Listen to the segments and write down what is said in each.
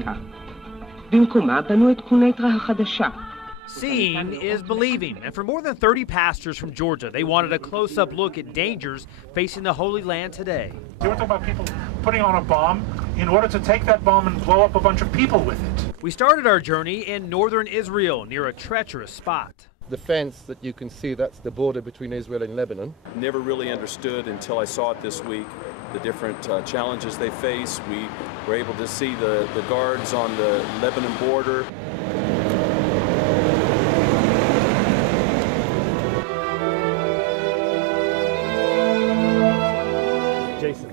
גבולותיה. במקומה בנו את קוניטרה החדשה. Seeing is believing, and for more than 30 pastors from Georgia, they wanted a close-up look at dangers facing the Holy Land today. You want to talk about people putting on a bomb in order to take that bomb and blow up a bunch of people with it. We started our journey in northern Israel near a treacherous spot. The fence that you can see, that's the border between Israel and Lebanon. Never really understood until I saw it this week, the different challenges they face. We were able to see the guards on the Lebanon border. Jason,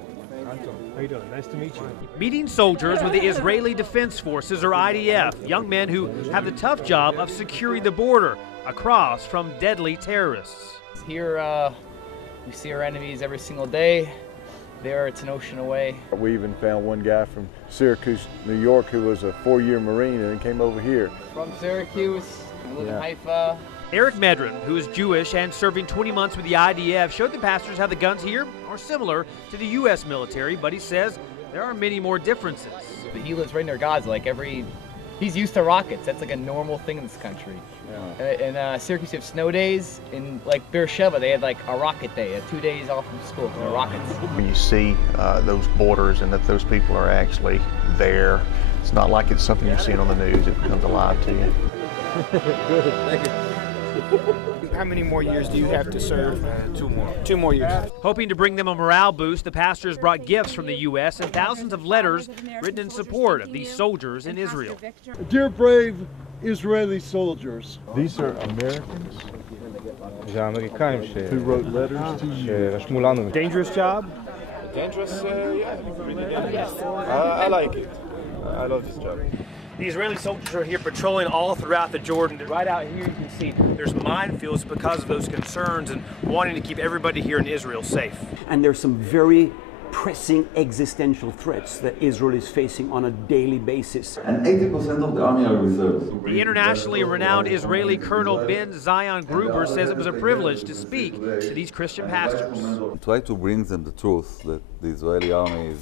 how you doing? Nice to meet you. Meeting soldiers with the Israeli Defense Forces, or IDF, young men who have the tough job of securing the border across from deadly terrorists. Here we see our enemies every single day. There it's an ocean away. We even found one guy from Syracuse, New York, who was a 4-year Marine and came over here. From Syracuse, we live in Haifa. Eric Medrin, who is Jewish and serving 20 months with the IDF, showed the pastors how the guns here are similar to the U.S. military, but he says there are many more differences. He lives right near Gaza. He's used to rockets. That's like a normal thing in this country. Yeah. In Syracuse, you have snow days. In Beersheba, they had a rocket day, 2 days off from school because of rockets. When you see those borders and that those people are actually there, it's not like it's something you're seeing on the news. It becomes alive to you. Good, thank you. How many more years do you have to serve? 2 more. 2 more years. Hoping to bring them a morale boost, the pastors brought gifts from the U.S. and thousands of letters written in support of these soldiers in Israel. Dear brave Israeli soldiers. These are Americans who wrote letters to you. Dangerous job? Dangerous, yeah, really dangerous. I like it. I love this job. The Israeli soldiers are here patrolling all throughout the Jordan. Right out here you can see there's minefields because of those concerns and wanting to keep everybody here in Israel safe. And there's some very pressing existential threats that Israel is facing on a daily basis. And 80% of the army are reserves. The internationally renowned Israeli Colonel Ben Zion Gruber says it was a privilege to speak to these Christian pastors. Try to bring them the truth that the Israeli army is,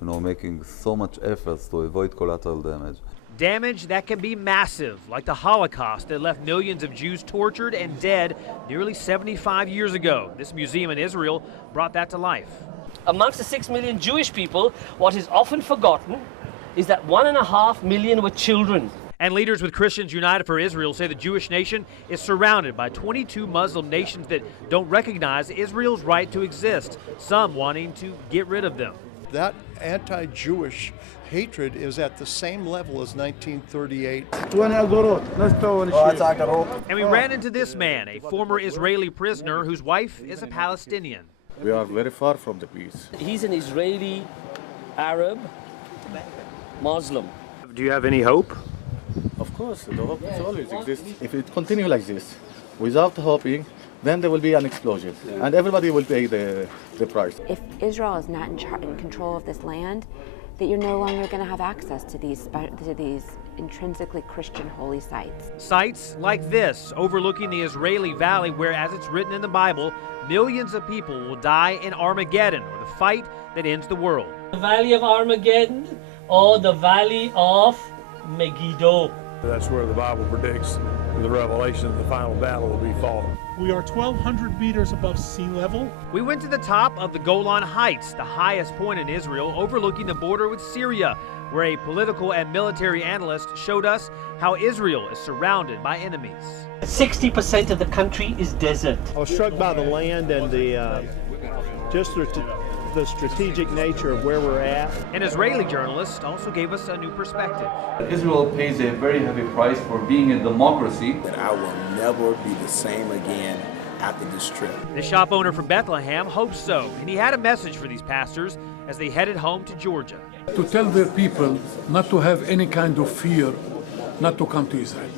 making so much efforts to avoid collateral damage. Damage that can be massive, like the Holocaust that left millions of Jews tortured and dead nearly 75 years ago. This museum in Israel brought that to life. Amongst the 6 million Jewish people, what is often forgotten is that 1.5 million were children. And leaders with Christians United for Israel say the Jewish nation is surrounded by 22 Muslim nations that don't recognize Israel's right to exist, some wanting to get rid of them. That anti-Jewish hatred is at the same level as 1938. And we ran into this man, a former Israeli prisoner whose wife is a Palestinian. We are very far from the peace. He's an Israeli, Arab, Muslim. Do you have any hope? Of course, the hope always exists. If it continues like this, without hoping, then there will be an explosion, and everybody will pay the price. If Israel is not in control of this land, that you're no longer going to have access to these intrinsically Christian holy sites. Sites like this, overlooking the Israeli valley where, as it's written in the Bible, millions of people will die in Armageddon, or the fight that ends the world. The Valley of Armageddon, or the Valley of Megiddo. That's where the Bible predicts in the Revelation the final battle will be fought. We are 1,200 meters above sea level. We went to the top of the Golan Heights, the highest point in Israel, overlooking the border with Syria, where a political and military analyst showed us how Israel is surrounded by enemies. 60% of the country is desert. I was struck by the land and the strategic nature of where we're at. An Israeli journalist also gave us a new perspective. Israel pays a very heavy price for being a democracy. That I will never be the same again after this trip. The shop owner from Bethlehem hopes so, and he had a message for these pastors as they headed home to Georgia. To tell their people not to have any kind of fear, not to come to Israel.